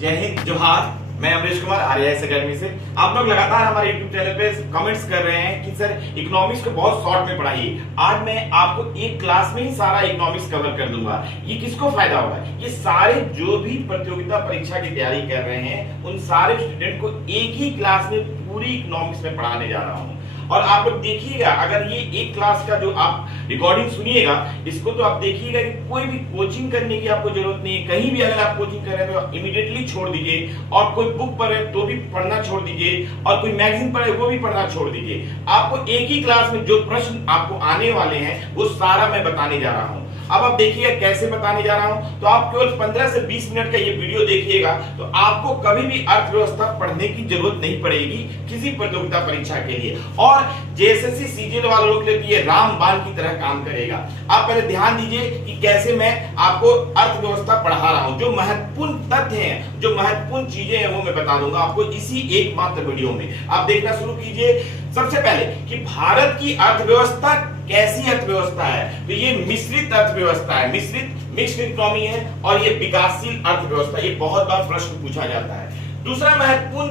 जय हिंद जोहार। मैं अमरीश कुमार आरआईएस अकेडमी से। आप लोग लगातार हमारे YouTube चैनल पे कमेंट्स कर रहे हैं कि सर इकोनॉमिक्स को बहुत शॉर्ट में पढ़ाइए। आज मैं आपको एक क्लास में ही सारा इकोनॉमिक्स कवर कर दूंगा। ये किसको फायदा होगा? ये सारे जो भी प्रतियोगिता परीक्षा की तैयारी कर रहे हैं उन सारे स्टूडेंट को एक ही क्लास में पूरी इकोनॉमिक्स में पढ़ाने जा रहा हूँ। और आप लोग देखिएगा, अगर ये एक क्लास का जो आप रिकॉर्डिंग सुनिएगा इसको तो आप देखिएगा कि कोई भी कोचिंग करने की आपको जरूरत नहीं है। कहीं भी अगर आप कोचिंग कर रहे हैं तो इमीडिएटली छोड़ दीजिए, और कोई बुक पढ़े तो भी पढ़ना छोड़ दीजिए, और कोई मैगजीन पढ़े वो भी पढ़ना छोड़ दीजिए। आपको एक ही क्लास में जो प्रश्न आपको आने वाले हैं वो सारा मैं बताने जा रहा हूँ। अब आप देखिएगा कैसे बताने जा रहा हूं। तो आप केवल 15 से 20 मिनट का ये वीडियो देखिएगा तो आपको कभी भी अर्थव्यवस्था पढ़ने की जरूरत नहीं पड़ेगी किसी प्रतियोगिता परीक्षा के लिए। और जेएसएससी सीजीएल वालों के लिए रामबाण की तरह काम करेगा। आप पहले ध्यान दीजिए कि कैसे मैं आपको अर्थव्यवस्था पढ़ा रहा हूं। जो महत्वपूर्ण तथ्य हैं, जो महत्वपूर्ण चीजें हैं वो मैं बता दूंगा आपको इसी एकमात्र वीडियो में। आप देखना शुरू कीजिए। सबसे पहले कि भारत की अर्थव्यवस्था कैसी अर्थव्यवस्था है, तो ये मिश्रित अर्थव्यवस्था है, मिक्स्ड इकोनॉमी है, और ये विकासशील अर्थव्यवस्था। ये बहुत बार प्रश्न पूछा जाता है। दूसरा महत्वपूर्ण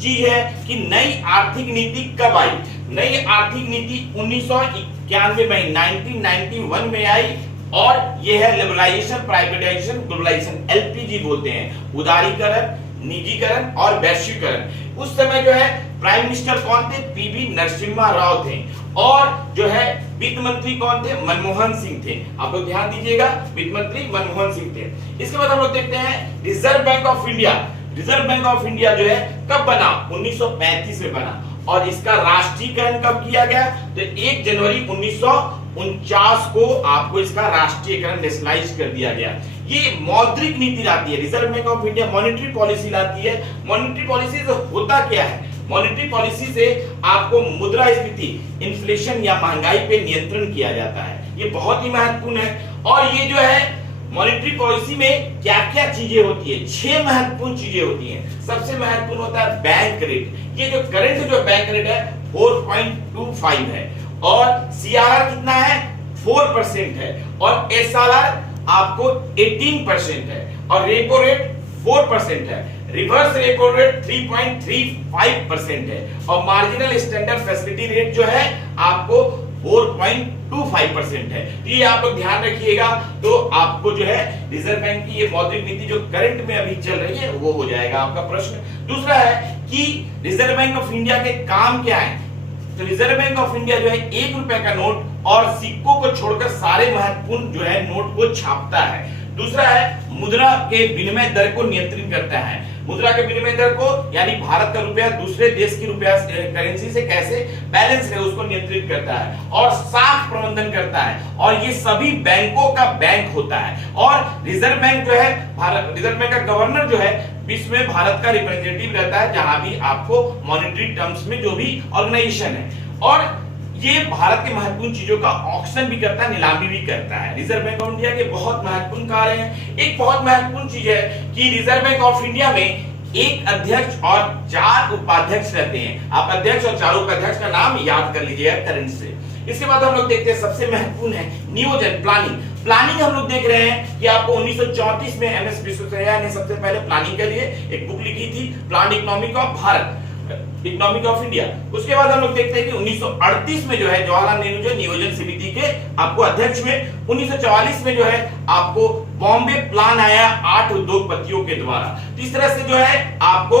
चीज है कि नई आर्थिक नीति कब आई। नई आर्थिक नीति 1991 में 1991 में आई, और ये है लिबरलाइजेशन, प्राइवेटाइजेशन, ग्लोबलाइजेशन, एलपीजी बोलते हैं। उदारीकरण, निजीकरण और वैश्वीकरण। उस समय जो है प्राइम मिनिस्टर कौन थे? पीवी नरसिम्हा राव थे। और जो है वित्त मंत्री कौन थे? मनमोहन सिंह थे। आप लोग ध्यान दीजिएगा, वित्त मंत्री मनमोहन सिंह थे। इसके बाद हम लोग देखते हैं reserve bank of India. Reserve bank of India जो है कब बना? 1935 में बना। और इसका राष्ट्रीयकरण कब किया गया? तो 1 जनवरी 1949 को आपको इसका राष्ट्रीयकरण, नेशनलाइज कर दिया गया। ये मौद्रिक नीति लाती है। Reserve bank of India monetary policy लाती है। मॉनेटरी पॉलिसी से होता क्या है? मॉनेटरी पॉलिसी से आपको मुद्रास्फीति, इन्फ्लेशन या महंगाई पे नियंत्रण किया जाता है। ये बहुत ही महत्वपूर्ण है। और ये जो है मॉनेटरी पॉलिसी में क्या क्या चीजें होती है? 6 महत्वपूर्ण चीजें होती हैं। सबसे महत्वपूर्ण होता है बैंक रेट। ये जो करंट जो बैंक रेट है 4.25 है, और सीआरआर कितना है? 4% है, और एसआरआर आपको 18% है, और रेपो रेट 4% है, रिवर्स रेपो रेट 3.35% है, और मार्जिनल स्टैंडर्ड फैसिलिटी रेट जो है आपको 4.25% है। ये आप लोग ध्यान रखिएगा, तो आपको जो है रिजर्व बैंक की ये मौद्रिक नीति जो करंट में अभी चल रही है वो हो जाएगा आपका प्रश्न। दूसरा है कि रिजर्व बैंक ऑफ इंडिया के काम क्या है? तो रिजर्व बैंक ऑफ इंडिया जो है 1 रुपए का नोट और सिक्कों को छोड़कर सारे महत्वपूर्ण जो है नोट को छापता है। दूसरा है मुद्रा के विनिमय दर को नियंत्रित करता है। मुद्रा के विनिमय दर को, यानी भारत का रुपया दूसरे देश की रुपया करेंसी से कैसे बैलेंस है उसको नियंत्रित करता है, और साख प्रबंधन करता है, और ये सभी बैंकों का बैंक होता है। और रिजर्व बैंक जो है भारत, रिजर्व बैंक का गवर्नर जो है विश्व में भारत का रिप्रेजेंटेटिव रहता है, जहां भी आपको मॉनेटरी टर्म्स में जो भी ऑर्गेनाइजेशन है। और ये भारत के महत्वपूर्ण चीजों का ऑक्शन भी करता है, नीलामी भी करता है। रिजर्व बैंक ऑफ इंडिया के बहुत महत्वपूर्ण कार्य हैं। एक बहुत महत्वपूर्ण चीज है कि रिजर्व बैंक ऑफ इंडिया में एक अध्यक्ष और 4 उपाध्यक्ष रहते हैं। आप अध्यक्ष और 4 उपाध्यक्ष का नाम याद कर लीजिएगा करंट से। इसके बाद हम लोग देखते हैं सबसे महत्वपूर्ण है नियोजन, प्लानिंग। प्लानिंग हम लोग देख रहे हैं कि आपको 1934 में एमएस विश्वेश्वरैया ने सबसे पहले प्लानिंग के लिए एक बुक लिखी थी, plan economic of Bharat, economic of India. उसके बाद हम लोग देखते हैं कि 1938 में जो है जवाहरलाल नेहरू जो नियोजन समिति के आपको अध्यक्ष हुए। 1944 में जो है आपको बॉम्बे प्लान आया 8 उद्योगपतियों के द्वारा। तो इस तरह से जो है आपको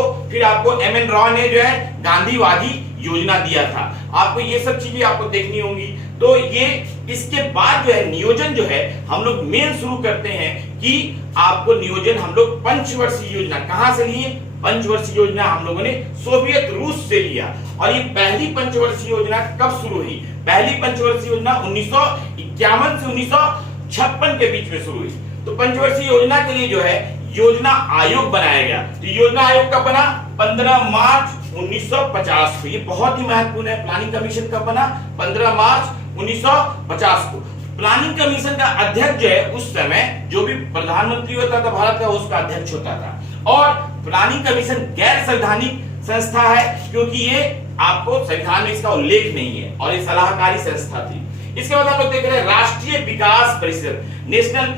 एम एन राव ने जो है गांधीवादी योजना दिया था। आपको ये सब चीजें आपको देखनी होंगी। तो ये इसके बाद जो है नियोजन जो है हम लोग मेन शुरू करते हैं कि आपको नियोजन हम लोग पंचवर्षीय योजना कहां से लिए? पंचवर्षीय योजना हम लोगों ने सोवियत रूस से लिया। और ये पहली पंचवर्षीय योजना कब शुरू हुई? पहली पंचवर्षीय योजना 1951 से 1956 के बीच में शुरू हुई। तो पंचवर्षीय योजना के लिए जो है योजना आयोग बनाया गया। तो योजना आयोग कब बना? 15 मार्च 1950 को। ये बहुत ही महत्वपूर्ण है। प्लानिंग कमीशन कब बना? 15 मार्च 1950 को। प्लानिंग कमीशन का अध्यक्ष जो है उस समय जो भी प्रधानमंत्री होता था भारत का, उसका अध्यक्ष होता था। और प्लानिंग कमीशन गैर संवैधानिक संस्था है, क्योंकि ये आपको संविधान में इसका उल्लेख नहीं है, और ये सलाहकारी संस्था थी। इसके बाद हम लोग देख रहे हैं राष्ट्रीय विकास परिषद, नेशनल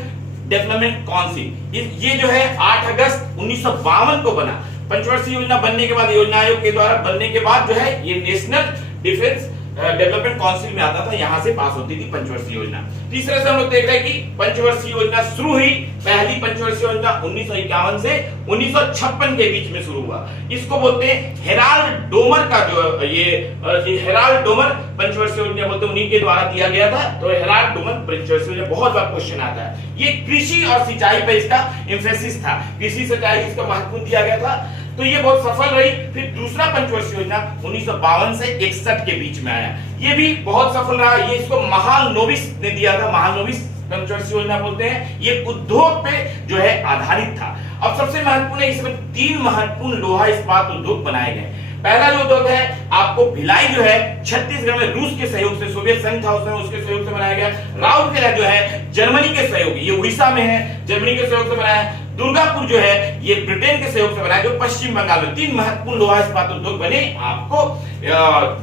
डेवलपमेंट काउंसिल। ये जो है 8 अगस्त 1952 को बना। पंचवर्षीय योजना बनने के बाद, योजना आयोग के द्वारा बनने के बाद जो है ये नेशनल डिफेंस डेवलपमेंट काउंसिल में आता था, यहां से पास होती थी पंचवर्षीय योजना। तीसरे से हम लोग देख रहे हैं कि पंचवर्षीय योजना शुरू हुई, पहली पंचवर्षीय योजना 1951 से 1956 के बीच में शुरू हुआ। इसको बोलते हैं हेराल्ड डोमर का, जो ये हेराल्ड डोमर पंचवर्षीय योजना बोलते हैं, उन्हीं के द्वारा दिया गया था। तो हेराल्ड डोमर पंचवर्षीय योजना बहुत बार क्वेश्चन आता है। ये कृषि और सिंचाई पर इसका एम्फेसिस था, कृषि सिंचाई इसका महत्व दिया गया था, तो ये बहुत सफल रही। फिर दूसरा पंचवर्षीय योजना 1952 से 61 के बीच में आया, ये भी बहुत सफल रहा। ये इसको महालनोबिस ने दिया था, महालनोबिस पंचवर्षीय योजना बोलते हैं। ये उद्योग पे जो है आधारित था। अब सबसे महत्वपूर्ण है, इसमें 3 महत्वपूर्ण लोहा इस्पात उद्योग बनाए गए। पहला जो उद्योग है आपको भिलाई जो है छत्तीसगढ़ में रूस के सहयोग से, सोवियत संघ था उसमें, उसके सहयोग से बनाया गया। राउरकेला जो है जर्मनी के सहयोग, ये उड़ीसा में है, जर्मनी के सहयोग से बनाया है। दुर्गापुर जो है ये ब्रिटेन के सहयोग से बनाया, जो पश्चिम बंगाल में। 3 महत्वपूर्ण लोहा इस्पात उद्योग बने आपको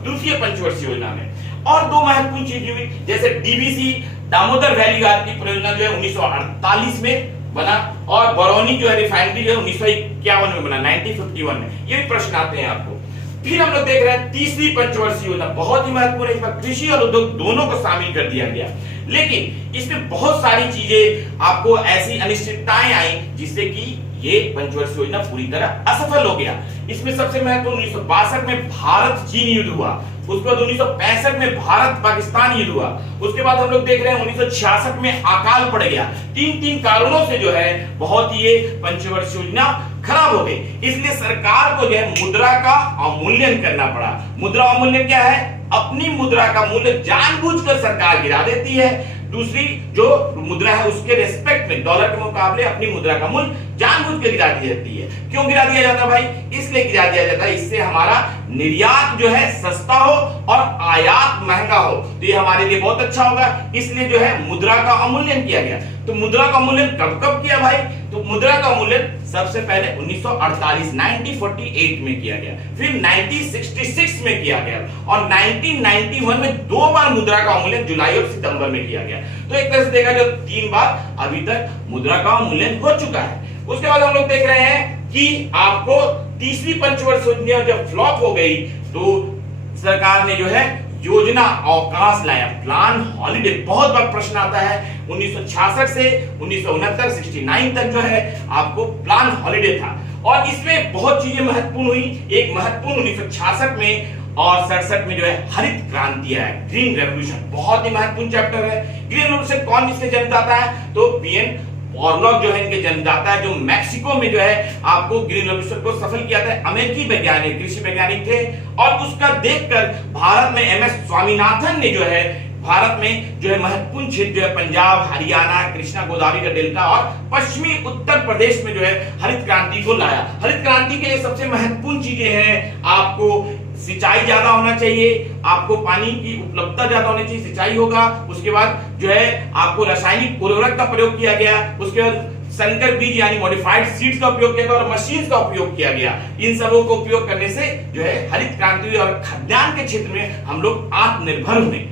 द्वितीय पंचवर्षीय योजना में। और 2 महत्वपूर्ण चीजें हुई, जैसे डीवीसी दामोदर वैली गारती परियोजना जो है 1948 में बना, और बरौनी जो है रिफाइनरी जो है 1951 में बना, 1951 में। ये भी प्रश्न आते हैं आपको। फिर हम लोग देख रहे हैं तीसरी पंचवर्षीय योजना, बहुत ही महत्वपूर्ण है। इसमें कृषि और उद्योग दोनों को शामिल कर दिया गया, लेकिन इसमें बहुत सारी चीजें आपको ऐसी अनिश्चितताएं आई जिससे कि ये पंचवर्षीय योजना पूरी तरह असफल हो गया। इसमें सबसे महत्वपूर्ण 1962 में भारत चीन युद्ध हुआ, उसके बाद 1965 में भारत पाकिस्तान युद्ध हुआ, उसके बाद हम लोग देख रहे हैं 1966 में अकाल पड़ गया। 3 कारणों से जो है बहुत ही ये पंचवर्षीय योजना खराब हो गई। इसलिए सरकार को जो है मुद्रा का अवमूल्यन करना पड़ा। मुद्रा अवमूल्यन क्या है? अपनी मुद्रा का मूल्य जानबूझकर सरकार गिरा देती है, दूसरी जो मुद्रा है उसके रेस्पेक्ट में डॉलर के मुकाबले अपनी मुद्रा का मूल्य जानबूझकर गिरा दी जाती है। क्यों गिरा दिया जाता है भाई? इसलिए गिरा दिया जाता है, इससे हमारा निर्यात जो है सस्ता हो और आयात महंगा हो, तो ये हमारे लिए बहुत अच्छा होगा। इसलिए जो है मुद्रा का अवमूल्यन किया गया। तो मुद्रा का अवमूल्यन कब कब किया भाई? तो मुद्रा का अवमूल्यन सबसे पहले 1948 में किया गया, फिर 1966 में किया गया, और 1991 में 2 बार मुद्रा का अवमूल्यन जुलाई और सितंबर में किया गया। तो एक तरह से देखा जाए 3 बार अभी तक मुद्रा का अवमूल्यन हो चुका है। उसके बाद हम लोग देख रहे हैं कि आपको तीसरी पंचवर्षीय योजना जब फ्लॉप हो गई तो सरकार ने जो है योजना अवकाश लाया, प्लान हॉलिडे। बहुत बार प्रश्न आता है, 1966 से 1969 तक जो है आपको प्लान हॉलिडे था, और इसमें बहुत चीजें महत्वपूर्ण हुई। एक महत्वपूर्ण 1966 में और 67 में जो है हरित क्रांति है, ग्रीन रेवोल्यूशन, बहुत ही महत्वपूर्ण चैप्टर है। ग्रीन रेवोल्यूशन कौन इसके जन्मदाता है? तो बीएन ऑर्लॉग जो है इनके जन्मदाता है, जो मैक्सिको में जो है आपको ग्रीन रेवोल्यूशन को सफल किया था। अमेरिकी वैज्ञानिक, कृषि वैज्ञानिक थे, और उसका देखकर भारत में एमएस स्वामीनाथन ने जो है भारत में जो है महत्वपूर्ण क्षेत्र जो है पंजाब, हरियाणा, कृष्णा गोदावरी का डेल्टा और पश्चिमी उत्तर प्रदेश में जो है हरित क्रांति को लाया। हरित क्रांति के लिए सबसे महत्वपूर्ण चीजें हैं, आपको सिंचाई ज्यादा होना चाहिए, आपको पानी की उपलब्धता ज्यादा होनी चाहिए, सिंचाई होगा। उसके बाद जो है आपको रासायनिक उर्वरक का प्रयोग किया गया, उसके बाद संकर बीज यानी मॉडिफाइड सीड्स का उपयोग किया गया, और मशीन्स का उपयोग किया गया। इन सबों को उपयोग करने से जो है हरित क्रांति हुई, और खाद्यान्न के क्षेत्र में हम लोग आत्मनिर्भर हुए।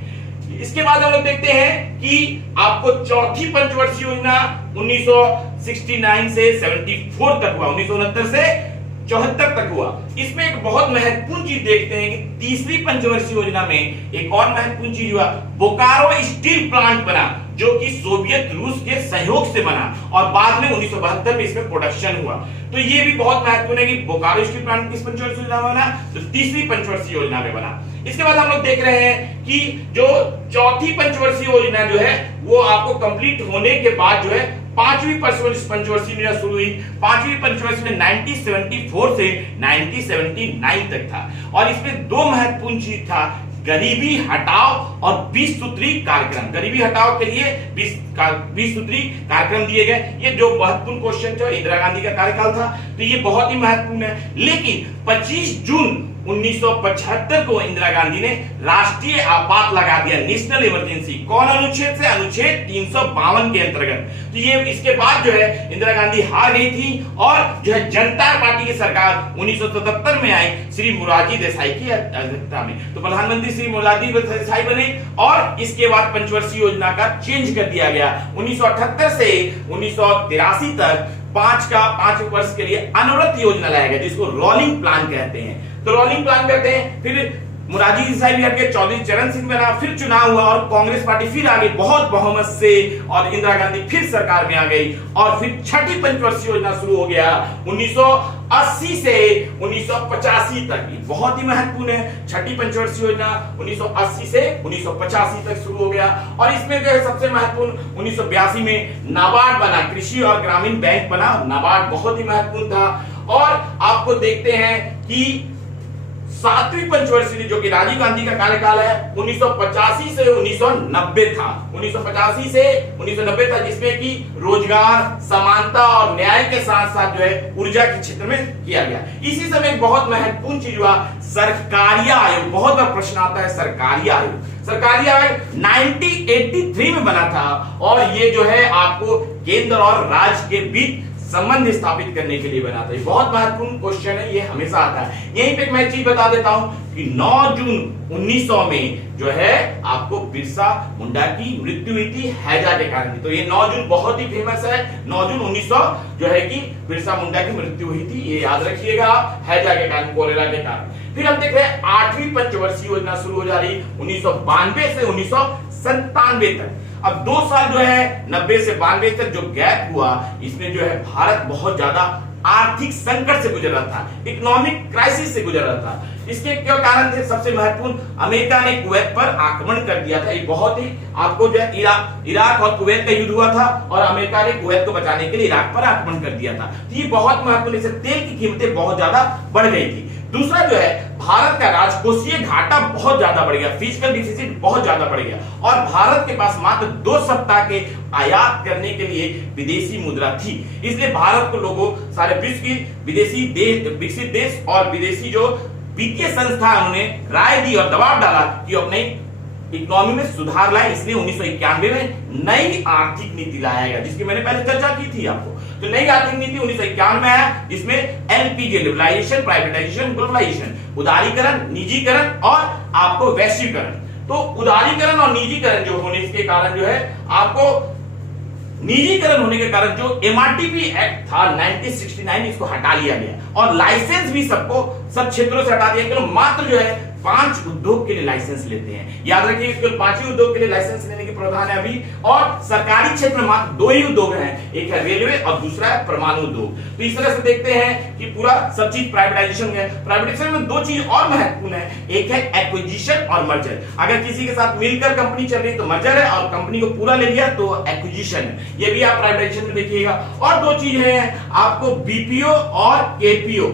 इसके बाद हम लोग देखते हैं कि आपको चौथी पंचवर्षीय योजना 1969 से 74 तक हुआ, 1969 से 74 तक हुआ। इसमें एक बहुत महत्वपूर्ण चीज देखते हैं कि तीसरी पंचवर्षीय योजना में एक और महत्वपूर्ण चीज हुआ, बोकारो स्टील प्लांट बना, जो कि सोवियत रूस के सहयोग से बना, और बाद में 1972 में इसमें प्रोडक्शन हुआ। तो ये भी बहुत महत्वपूर्ण है कि बोकारो स्टील प्लांट किस पंचवर्षीय योजना में बना? तो तीसरी पंचवर्षीय योजना में बना। इसके बाद हम लोग देख रहे हैं कि जो चौथी पंचवर्षीय योजना जो है वो आपको कंप्लीट होने के बाद जो है पांचवी पंचवर्षीय योजना शुरू हुई। पांचवी पंचवर्षीय में 1974 से 1979 तक था, और इसमें 2 महत्वपूर्ण चीज था, गरीबी हटाओ और 20 सूत्री कार्यक्रम। गरीबी हटाओ के लिए 20 सूत्री कार्यक्रम दिए गए। ये जो महत्वपूर्ण क्वेश्चन था, इंदिरा गांधी का कार्यकाल था, तो ये बहुत ही महत्वपूर्ण है। लेकिन 25 जून 1975 को इंदिरा गांधी ने राष्ट्रीय आपात लगा दिया, नेशनल इमरजेंसी। कौन अनुच्छेद से? अनुच्छेद 352 के अंतर्गत। तो ये इसके बाद जो है इंदिरा गांधी हार गई थी, और जो है जनता पार्टी की सरकार 1977 में आई श्री मोरारजी देसाई की अध्यक्षता में। तो प्रधानमंत्री श्री मोरारजी देसाई बने, और इसके बाद पंचवर्षीय योजना का चेंज कर दिया गया। 1978 से 1983 तक 5 वर्ष के लिए अनवरत योजना लाया गया, जिसको रोलिंग प्लान कहते हैं। तो रोलिंग प्लान कहते हैं। फिर मुरारजी देसाई भी हट गए, चौधरी चरण सिंह बना, फिर चुनाव हुआ और कांग्रेस पार्टी फिर आ गई बहुत बहुमत से, और इंदिरा गांधी फिर सरकार में आ गई, और फिर छठी पंचवर्षीय योजना शुरू हो गया 1980 से 1985 तक। ये बहुत ही महत्वपूर्ण है। छठी पंचवर्षीय योजना 1980 से 1985 तक शुरू हो गया, और इसमें जो है सबसे महत्वपूर्ण 1982 में नाबार्ड बना, कृषि और ग्रामीण बैंक बना। नाबार्ड बहुत ही महत्वपूर्ण था। और आपको देखते हैं कि 7वीं पंचवर्षीय जो कि राजीव गांधी का कार्यकाल है 1985 से 1990 था। 1985 से 1990 था, जिसमें कि रोजगार, समानता और न्याय के साथ साथ जो है ऊर्जा के क्षेत्र में किया गया। इसी समय एक बहुत महत्वपूर्ण चीज हुआ, सरकारिया आयोग। बहुत बार प्रश्न आता है सरकारिया आयोग। सरकारी आयोग 1983 में बना था, और ये जो है आपको केंद्र और राज्य के बीच संबंध स्थापित करने के लिए बना था। ये बहुत महत्वपूर्ण क्वेश्चन है, ये हमेशा आता है। यहीं पे मैं एक चीज बता देता हूं कि 9 जून 1900 में जो है आपको बिरसा मुंडा की मृत्यु हुई थी हैजा के कारण। तो ये 9 जून बहुत ही फेमस है। 9 जून 1900 जो है कि बिरसा मुंडा की मृत्यु हुई थी, ये याद रखिएगा, हैजा के कारण, कोलेरा के कारण। फिर हम देख रहे हैं 8वीं पंचवर्षीय योजना शुरू हो जा रही 1992 से 1997 तक। अब 2 साल जो है 90 से 92 तक जो गैप हुआ, इसमें जो है भारत बहुत ज्यादा आर्थिक संकट से गुजर रहा था, इकोनॉमिक क्राइसिस से गुजर रहा था। इसके क्या कारण थे? सबसे महत्वपूर्ण, अमेरिका ने कुवैत पर आक्रमण कर दिया था। ये बहुत ही आपको जो है इराक और कुवैत का युद्ध हुआ था, और अमेरिका ने कुवैत को बचाने के लिए इराक पर आक्रमण कर दिया था। तो ये बहुत महत्वपूर्ण, इससे तेल की कीमतें बहुत ज्यादा बढ़ गई थी। दूसरा जो है भारत का राजकोषीय घाटा बहुत ज्यादा बढ़ गया, फिजिकल डिफिसिट बहुत ज्यादा बढ़ गया, और भारत के पास मात्र 2 सप्ताह के आयात करने के लिए विदेशी मुद्रा थी। इसलिए भारत को लोगों सारे विश्व की विकसित देश और विदेशी जो वित्तीय संस्था उन्होंने राय दी और दबाव डाला कि अपने इकोनॉमी में सुधार लाए। इसलिए 1991 में नई आर्थिक नीति लाया गया, जिसकी मैंने पहले चर्चा की थी आपको। तो नई आर्थिक नीति 1991 में आया, जिसमें एलपीजी, लिबरलाइजेशन, प्राइवेटाइजेशन, ग्लोबलाइजेशन, उदारीकरण, निजीकरण और आपको वैश्वीकरण। तो उदारीकरण और निजीकरण जो होने के कारण जो है आपको निजीकरण होने के कारण जो एमआरटीपी एक्ट था 1969, इसको हटा लिया गया, और लाइसेंस भी सब क्षेत्रों से हटा दिया गया। मात्र जो है 5 उद्योग के लिए लाइसेंस लेते हैं। याद रखिए, केवल 5 ही उद्योग के लिए लाइसेंस लेने की प्रावधान है अभी, और सरकारी क्षेत्र में मात्र 2 ही उद्योग हैं, एक है रेलवे और दूसरा है परमाणु उद्योग। तो इस तरह से देखते हैं कि पूरा सब चीज प्राइवेटाइजेशन है। प्राइवेटाइजेशन में 2 चीज और महत्वपूर्ण है, एक है एक्विजिशन और मर्जर। अगर किसी के साथ मिलकर कंपनी चल रही है तो मर्जर है, और कंपनी को पूरा ले लिया तो एक्विजिशन है। ये भी आप प्राइवेटाइजेशन में देखिएगा। और 2 चीज है आपको बीपीओ और केपीओ।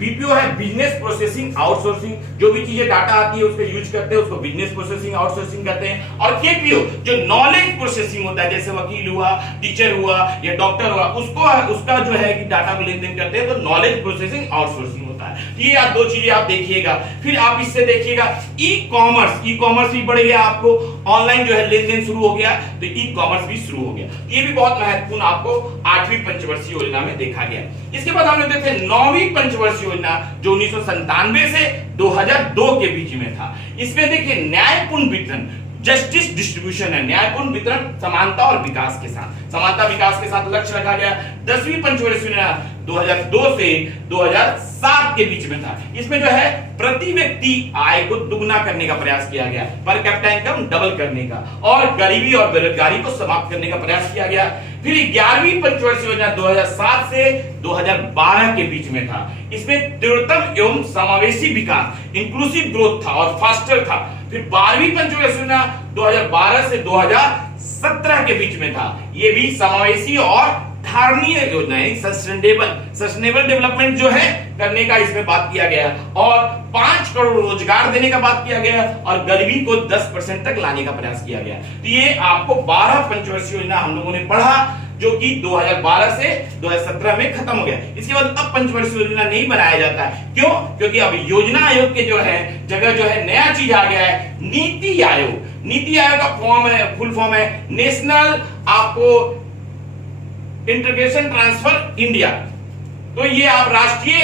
बीपीओ है बिजनेस प्रोसेसिंग आउटसोर्सिंग, जो भी चीजें डाटा आती है उसको यूज करते हैं, उसको बिजनेस प्रोसेसिंग आउटसोर्सिंग कहते हैं। और केपीओ जो नॉलेज प्रोसेसिंग होता है, जैसे वकील हुआ, टीचर हुआ या डॉक्टर हुआ, उसका जो है कि डाटा को लेन देन करते हैं, तो नॉलेज प्रोसेसिंग आउटसोर्सिंग होता है। ये आप 2 चीजें आप देखिएगा। फिर आप इससे देखिएगा ई कॉमर्स भी बढ़ गया, आपको ऑनलाइन जो है लेन देन शुरू हो गया, तो ई कॉमर्स भी शुरू हो गया। ये भी बहुत महत्वपूर्ण आपको 8वीं पंचवर्षीय योजना में देखा गया। इसके बाद हम देखते हैं 9वीं पंचवर्षीय योजना, जो 1997 से 2002 के बीच में था। इसमें देखिए न्यायपूर्ण वितरण, जस्टिस डिस्ट्रीब्यूशन है, न्यायपूर्ण वितरण, समानता और विकास के साथ, समानता विकास के साथ लक्ष्य रखा गया। 10वीं पंचवर्षीय योजना 2002 से 2007 के बीच में था। इसमें जो है प्रति व्यक्ति आय को दुगना करने का प्रयास किया गया, पर कैपिटा इनकम डबल करने का, और गरीबी और बेरोजगारी को समाप्त करने का प्रयास किया गया। फिर 11वीं पंचवर्षीय योजना 2007 से 2012 के बीच में था। इसमें तीव्रतम एवं समावेशी विकास, इंक्लूसिव ग्रोथ था और फास्टर था। फिर 12वीं पंचवर्षीय योजना 2012 से 2017 के बीच में था। ये भी समावेशी और धारणीय योजना है, सस्टेनेबल डेवलपमेंट जो है करने का इसमें बात किया गया, और 5 करोड़ रोजगार देने का बात किया गया, और गरीबी को 10% तक लाने का प्रयास किया गया। तो ये आपको 12 पंचवर्षीय योजना हम लोगों ने पढ़ा, जो कि 2012 से 2017 में खत्म हो गया। इसके बाद अब पंचवर्षीय योजना नहीं बनाया जाता है। क्यों? क्योंकि अब योजना आयोग के जो है जगह जो है नया चीज आ गया है, नीति आयोग। नीति आयोग का फुल फॉर्म है नेशनल आपको इंटीग्रेशन ट्रांसफर इंडिया। तो ये आप राष्ट्रीय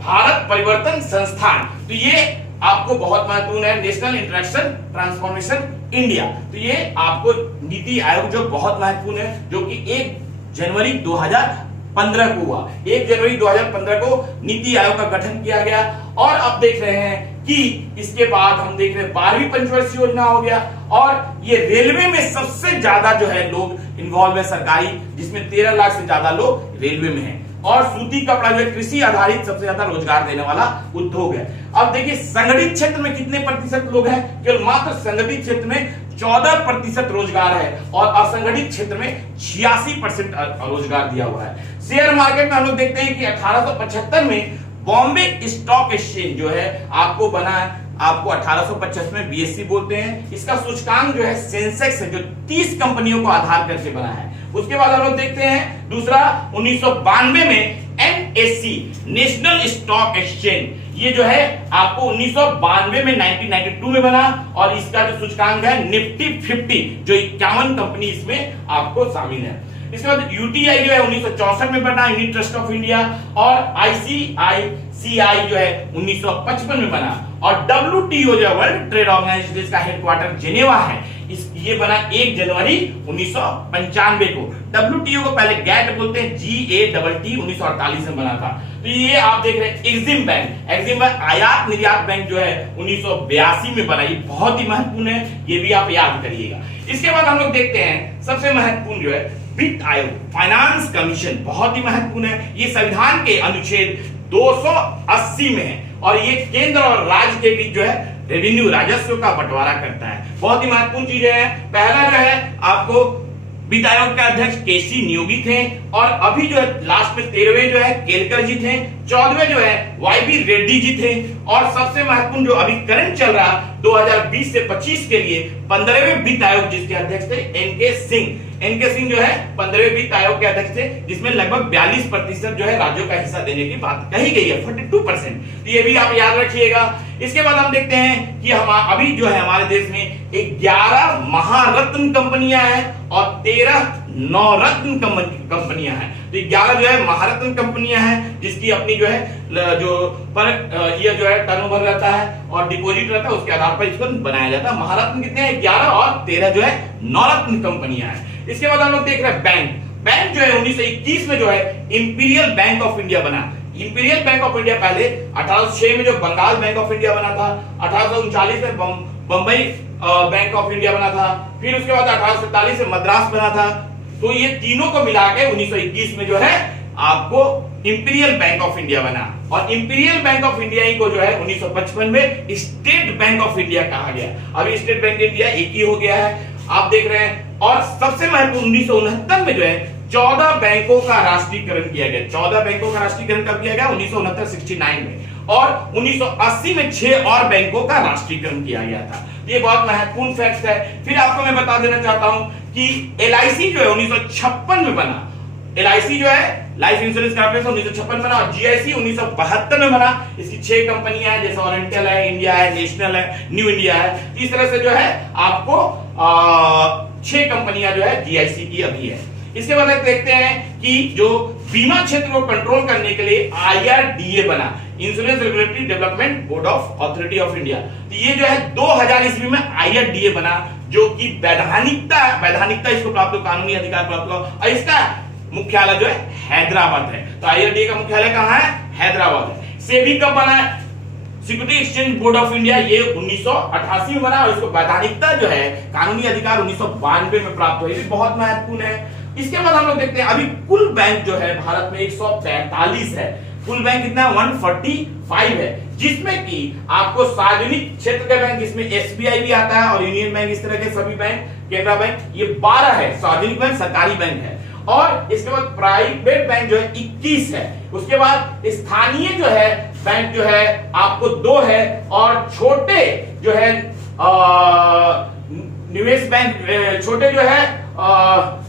भारत परिवर्तन संस्थान, तो ये आपको बहुत महत्वपूर्ण है, नेशनल इंटरेक्शन ट्रांसफॉर्मेशन इंडिया। तो ये आपको नीति आयोग जो बहुत महत्वपूर्ण है, जो कि 1 जनवरी 2015 को हुआ। 1 जनवरी 2015 को नीति आयोग का गठन किया गया। और अब देख रहे हैं कि इसके बाद हम देख रहे हैं 12वीं पंचवर्षीय योजना हो गया। और ये रेलवे में सबसे ज्यादा जो है लोग इन्वॉल्व है सरकारी, जिसमें 13 लाख से ज्यादा लोग रेलवे में हैं। और सूती कपड़ा जो है कृषि आधारित सबसे ज्यादा रोजगार देने वाला उद्योग है। अब देखिए संगठित क्षेत्र में कितने प्रतिशत लोग हैं, केवल मात्र संगठित क्षेत्र में 14% रोजगार है और असंगठित क्षेत्र में 86% रोजगार दिया हुआ है। शेयर मार्केट में हम लोग देखते हैं कि 1875 में बॉम्बे स्टॉक एक्सचेंज जो है आपको बना है, आपको 1825 में बीएससी बोलते हैं। इसका सूचकांक जो है सेंसेक्स है, जो 30 कंपनियों को आधार करके बना है। उसके बाद हम लोग देखते हैं दूसरा 1992 में एनएससी नेशनल स्टॉक एक्सचेंज, ये जो है आपको 1992 में 1992 में बना और इसका जो सूचकांक है निफ्टी 50, जो 51 कंपनी इसमें आपको शामिल है। इसके बाद यूटीआई जो है 1964 में बना, यूनिट ट्रस्ट ऑफ इंडिया। और आईसीआईसीआई जो है 1955 में बना। और डब्ल्यूटीओ जो है वर्ल्ड ट्रेड ऑर्गेनाइजेशन, जिसका हेडक्वार्टर जेनेवा है, ये बना 1 जनवरी 1995 को। डब्ल्यूटीओ को पहले गैट बोलते हैं, GATT 1948 में बना था। तो ये आप देख रहे हैं एक्सिम बैंक, एक्सिम बैंक आयात निर्यात बैंक जो है 1982 में बना। ये बहुत ही महत्वपूर्ण है, ये भी आप याद करिएगा। इसके बाद हम लोग देखते हैं सबसे महत्वपूर्ण जो है वित्त आयोग, फाइनेंस कमीशन, बहुत ही महत्वपूर्ण है। ये संविधान के अनुच्छेद 280 में है और ये केंद्र और राज्य के बीच जो है रेवेन्यू राजस्व का बंटवारा करता है। बहुत ही महत्वपूर्ण चीजें हैं। पहला जो है आपको वित्त आयोग के अध्यक्ष केसी नियोगी थे और अभी जो है लास्ट में 13वें जो है केलकर जी थे, 14वें जो है वाईबी रेड्डी जी थे और सबसे महत्वपूर्ण जो अभी करंट चल रहा 2020 से 25 के लिए 15वें वित्त आयोग, जिसके अध्यक्ष थे एनके सिंह। एनके सिंह जो है 15वें वित्त आयोग के अध्यक्ष थे, जिसमें लगभग 42% जो है राज्यों का हिस्सा देने की बात कही गई है, 42%। तो ये भी आप याद रखिएगा। इसके बाद हम देखते हैं कि हम अभी जो है हमारे देश में 11 महारत्न कंपनियां हैं और 13 नवरत्न कंपनियां हैं। तो 11 जो है महारत्न कंपनियां हैं, जिसकी अपनी जो है जो पर ये जो है टर्नओवर रहता है और डिपॉजिट रहता है, उसके आधार पर इसको बनाया जाता है। महारत्न कितने हैं? 11 और 13 जो है नवरत्न कंपनियां हैं। इसके बाद हम लोग देख रहे हैं बैंक जो है 1921 में जो है इंपीरियल बैंक ऑफ इंडिया बना। इंपीरियल बैंक ऑफ इंडिया पहले 1806 में जो बंगाल बैंक ऑफ इंडिया बना था, 1839 में बंबई बैंक ऑफ इंडिया बना था, फिर उसके बाद 1847 में मद्रास बना था। तो ये तीनों को मिला के 1921 में जो है आपको इंपीरियल बैंक ऑफ इंडिया बना और इंपीरियल बैंक ऑफ इंडिया ही को जो है 1955 में स्टेट बैंक ऑफ इंडिया कहा गया। अभी स्टेट बैंक इंडिया एक ही हो गया है, आप देख रहे हैं। और सबसे महत्वपूर्ण 1969 में जो है 14 बैंकों का राष्ट्रीयकरण किया गया। 14 बैंकों का राष्ट्रीयकरण कब किया गया? 1969 में। और 1980 में 6 और बैंकों का राष्ट्रीयकरण किया गया था। ये बहुत महत्वपूर्ण फैक्ट है। फिर आपको मैं बता देना चाहता हूं कि LIC जो है 1956 में बना। LIC जो है लाइफ इंश्योरेंस कॉर्पोरेशन 1956 बना और GIC 1972 में बना। इसकी 6 कंपनियां हैं, जैसे ओरिएंटल है, इंडिया है, नेशनल है, न्यू इंडिया है। इस तरह से जो है आपको 6 कंपनियां जो है GIC की अभी है। इसके बाद देखते हैं कि जो बीमा क्षेत्र को कंट्रोल करने के लिए IRDA बना, insurance regulatory development board of authority of India. तो ये जो है 2000 ईस्वी में IRDA बना, जो कि वैधानिकता इसको प्राप्त हो, कानूनी अधिकार प्राप्त हो और इसका मुख्यालय जो है हैदराबाद है। तो IRDA का मुख्यालय कहां है? हैदराबाद है। सेबी कब बना है? Security exchange board of India, ये 1988 में बना और इसको वैधानिकता जो है कानूनी अधिकार 1992 में प्राप्त हुई। बहुत महत्वपूर्ण है। इसके बाद हम लोग देखते हैं अभी कुल बैंक जो है भारत में 143 है। कुल बैंक कितना है? 145 है, जिसमें कि आपको सार्वजनिक क्षेत्र के बैंक, जिसमें SBI भी आता है और यूनियन बैंक, इस तरह के सभी बैंक, केनरा बैंक, ये 12 है सार्वजनिक बैंक, सरकारी बैंक है। और इसके बाद प्राइवेट बैंक जो है 21 है। उसके बाद स्थानीय जो है बैंक जो है आपको 2 है और छोटे जो है निवेश बैंक, छोटे जो है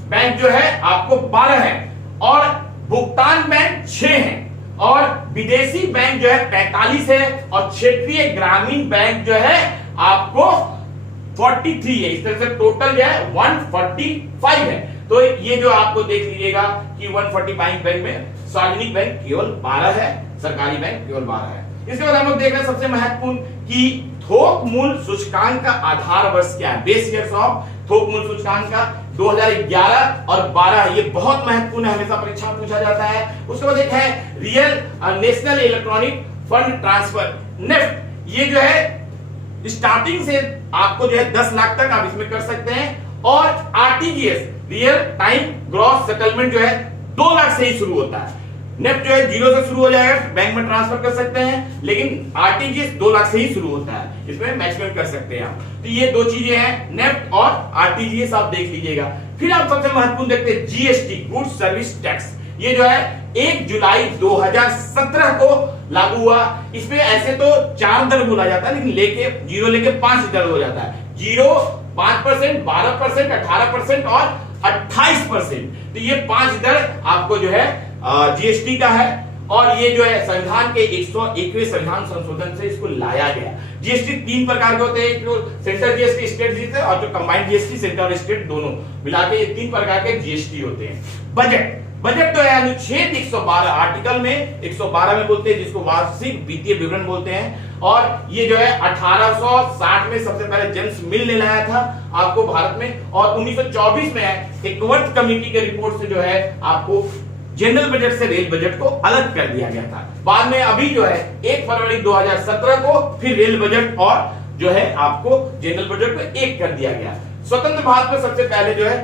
बैंक जो है आपको 12 है और भुगतान बैंक 6 हैं और विदेशी बैंक जो है 45 है और क्षेत्रीय ग्रामीण बैंक जो है आपको 43 है। इस तरह से टोटल जो है 145 है। तो ये जो आपको देख लीजिएगा कि 145 बैंक में सार्वजनिक बैंक केवल 12 है, सरकारी बैंक केवल 12 है। इसके बाद हम लोग देख रहे हैं सबसे महत्वपूर्ण कि थोक मूल्य सूचकांक का आधार वर्ष क्या है। बेस ईयर्स ऑफ थोक मूल्य सूचकांक का 2011 और 12, ये बहुत महत्वपूर्ण है, हमेशा परीक्षा में पूछा जाता है। उसके बाद एक है real national electronic fund transfer NEFT, ये जो है स्टार्टिंग से आपको जो है 10 लाख तक आप इसमें कर सकते हैं। और RTGS real time gross settlement जो है 2 लाख से ही शुरू होता है। नेफ्ट जो है 0 से शुरू हो जाएगा, बैंक में ट्रांसफर कर सकते हैं, लेकिन आरटीजीएस 2 लाख से ही शुरू होता है, इसमें मैक्सिमम कर सकते हैं आप। तो ये दो चीजें हैं, नेफ्ट और आरटीजीएस, आप देख लीजिएगा। फिर आप सबसे महत्वपूर्ण देखते हैं जीएसटी, गुड्स सर्विस टैक्स, ये जो है 1 जुलाई 2017 को लागू हुआ। इसमें ऐसे तो 4 दर बोला जाता है, लेकिन जीरो लेके 5 दर हो जाता है। 0 5%, 12%, 18% और 28%। तो ये 5 दर आपको जो है जीएसटी का है। और ये जो है संविधान के 101वें संविधान संशोधन से इसको लाया गया। जीएसटी 3 प्रकार के होते हैं, एक जो सेंट्रल जीएसटी, स्टेट जीएसटी, और जो कंबाइंड जीएसटी सेंट्रल और स्टेट दोनों मिला के ये 3 प्रकार के जीएसटी होते हैं। बजट तो है अनुच्छेद 112 आर्टिकल में 112 में बोलते हैं, जिसको वार्षिक वित्तीय विवरण बोलते हैं। और ये जो है 1860 में सबसे पहले जेम्स मिल ने लाया था आपको भारत में, और 1924 में एकवर्थ कमेटी के रिपोर्ट से जो है आपको जनरल बजट से रेल बजट को अलग कर दिया गया था। बाद में अभी जो है 1 फरवरी 2017 को फिर रेल बजट और जो है आपको जनरल बजट को एक कर दिया गया। स्वतंत्र भारत में सबसे पहले जो है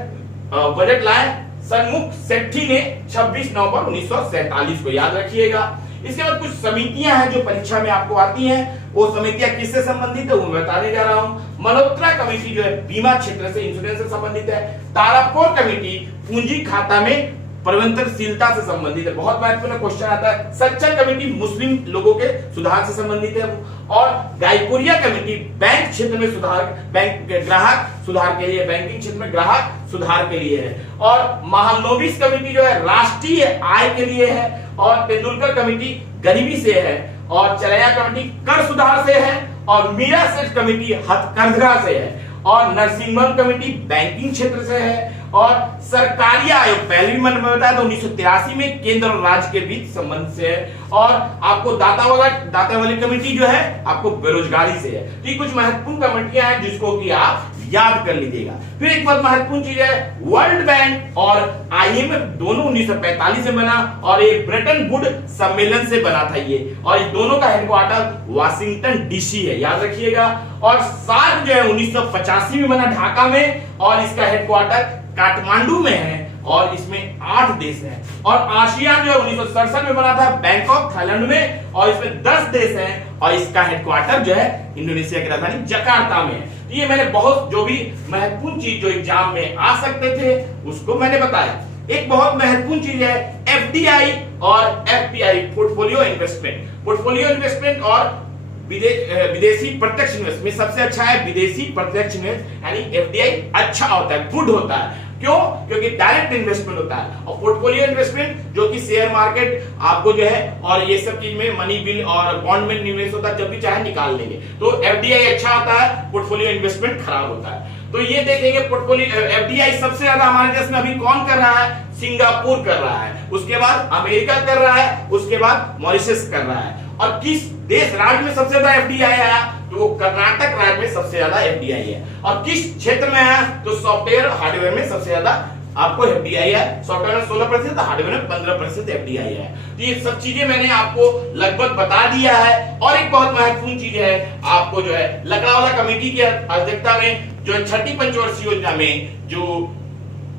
बजट लाए सन्मुख सेठी ने 26 नवंबर 1947 को, याद रखिएगा। इसके बाद कुछ समितियां हैं जो परीक्षा में आपको आती हैं, वो समितियां किससे संबंधित है वो मैं बताने जा रहा हूं। मल्होत्रा कमेटी जो है बीमा क्षेत्र से, इंश्योरेंस से संबंधित है। तारापुर कमेटी पूंजी खाता में परिवर्तनशीलता से संबंधित है, बहुत महत्वपूर्ण क्वेश्चन आता है। सच्चर कमेटी मुस्लिम लोगों के सुधार से संबंधित है। और गायपुरिया कमेटी बैंक क्षेत्र में सुधार, बैंक ग्राहक सुधार के लिए, बैंकिंग क्षेत्र में ग्राहक सुधार के लिए है। और महालनोबिस कमेटी जो है राष्ट्रीय आय के लिए है। और तेंदुलकर कमेटी गरीबी से है। और चलैया कमेटी कर सुधार से है। और मीरा सेठ कमेटी हथकरघा से है। और नरसिम्हम कमेटी बैंकिंग क्षेत्र से है। और सरकारी आयोग पहले भी मैंने बताया था 1983 में केंद्र और राज्य के बीच संबंध से है। और आपको दाता वाली कमेटी जो है आपको बेरोजगारी से है। तो ये कुछ महत्वपूर्ण कमेटियां हैं जिसको कि आप याद कर लीजिएगा। फिर एक बहुत महत्वपूर्ण चीज है, वर्ल्ड बैंक और आईएमएफ दोनों 1945 में बना, और एक ब्रेटन वुड सम्मेलन से बना था ये। और ये दोनों का हेडक्वार्टर वाशिंगटन डीसी है, याद रखिएगा। और सार्क जो है 1985 में बना ढाका में, और इसका हेडक्वार्टर काठमांडू में है। और इसमें 8 देश हैं। और आसियान जो है 1967 में बना था बैंकॉक थाईलैंड में, और इसमें 10 देश हैं। और इसका हेडक्वार्टर जो है इंडोनेशिया की राजधानी जकार्ता में है। तो ये मैंने बहुत जो भी महत्वपूर्ण चीज जो एग्जाम में आ सकते थे उसको मैंने बताया। एक बहुत महत्वपूर्ण चीज है एफडीआई और FPI, portfolio investment. Portfolio investment और विदेशी प्रत्यक्ष निवेश में सबसे अच्छा है विदेशी प्रत्यक्ष निवेश, यानी एफडीआई अच्छा होता है, गुड होता है। क्यों? क्योंकि डायरेक्ट इन्वेस्टमेंट होता है। और पोर्टफोलियो इन्वेस्टमेंट जो कि शेयर मार्केट आपको जो है और ये सब चीज में मनी बिल और बॉन्ड में निवेश होता है, जब भी चाहे निकाल लेंगे। तो एफडीआई अच्छा होता है, पोर्टफोलियो इन्वेस्टमेंट खराब होता है। तो ये देखेंगे पोर्टफोलियो एफडीआई सबसे ज्यादा हमारे देश में अभी कौन कर रहा है? सिंगापुर कर रहा है, उसके बाद अमेरिका कर रहा है, उसके बाद मॉरिशस कर रहा है। और किस देश राज्य में सबसे ज्यादा एफडीआई आया? तो वो कर्नाटक राज्य में सबसे ज्यादा एफडीआई है। और किस क्षेत्र में आया? तो सॉफ्टवेयर हार्डवेयर में सबसे ज्यादा आपको एफडीआई है। सॉफ्टवेयर में 16%, हार्डवेयर में 15% एफडीआई है। तो ये सब चीजें मैंने आपको लगभग बता दिया है। और एक बहुत महत्वपूर्ण चीज है, आपको जो है लकड़ावाला कमेटी की अध्यक्षता में जो छठी पंचवर्षीय योजना में जो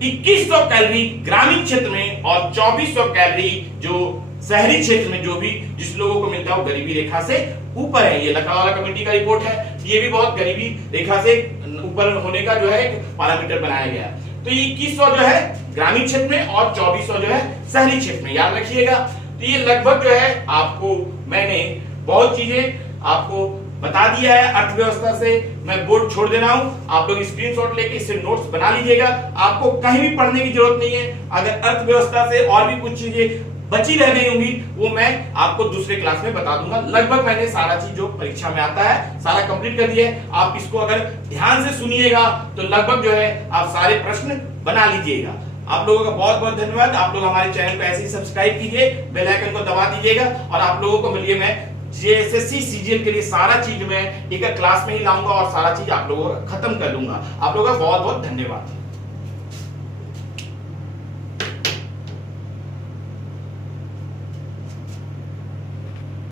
2100 कैलोरी ग्रामीण क्षेत्र में और 2400 कैलोरी जो शहरी क्षेत्र में जो भी जिस लोगों को मिलता है वो गरीबी रेखा से ऊपर है। ये लकड़ावाला कमेटी का रिपोर्ट है। ये भी बहुत गरीबी रेखा से ऊपर होने का जो है एक पैरामीटर बनाया गया। तो ये 2100 जो है ग्रामीण क्षेत्र में और 2400 जो है शहरी क्षेत्र में, याद रखिएगा। तो ये लगभग जो है आपको मैंने बहुत चीजें आपको बता दिया है। अर्थव्यवस्था से मैं बोर्ड छोड़ दे रहा हूं, आप लोग स्क्रीनशॉट लेके इससे नोट्स बना लीजिएगा। आपको कहीं भी पढ़ने की जरूरत नहीं है। अगर अर्थव्यवस्था से और भी कुछ चीजें बची रह गई होंगी वो मैं आपको दूसरे क्लास में बता दूंगा। लगभग मैंने सारा चीज जो परीक्षा में आता है सारा कंप्लीट कर दिया है। आप इसको अगर ध्यान से सुनिएगा तो लगभग जो है आप सारे प्रश्न बना लीजिएगा। आप लोगों का बहुत बहुत धन्यवाद। आप लोग हमारे चैनल को ऐसे ही सब्सक्राइब कीजिए, बेल आइकन को दबा दीजिएगा और आप लोगों को मिलिए मैं जेएसएससी सीजीएल के लिए सारा चीज मैं एक क्लास में ही लाऊंगा और सारा चीज आप लोगों का खत्म कर दूंगा। आप लोगों का बहुत बहुत धन्यवाद।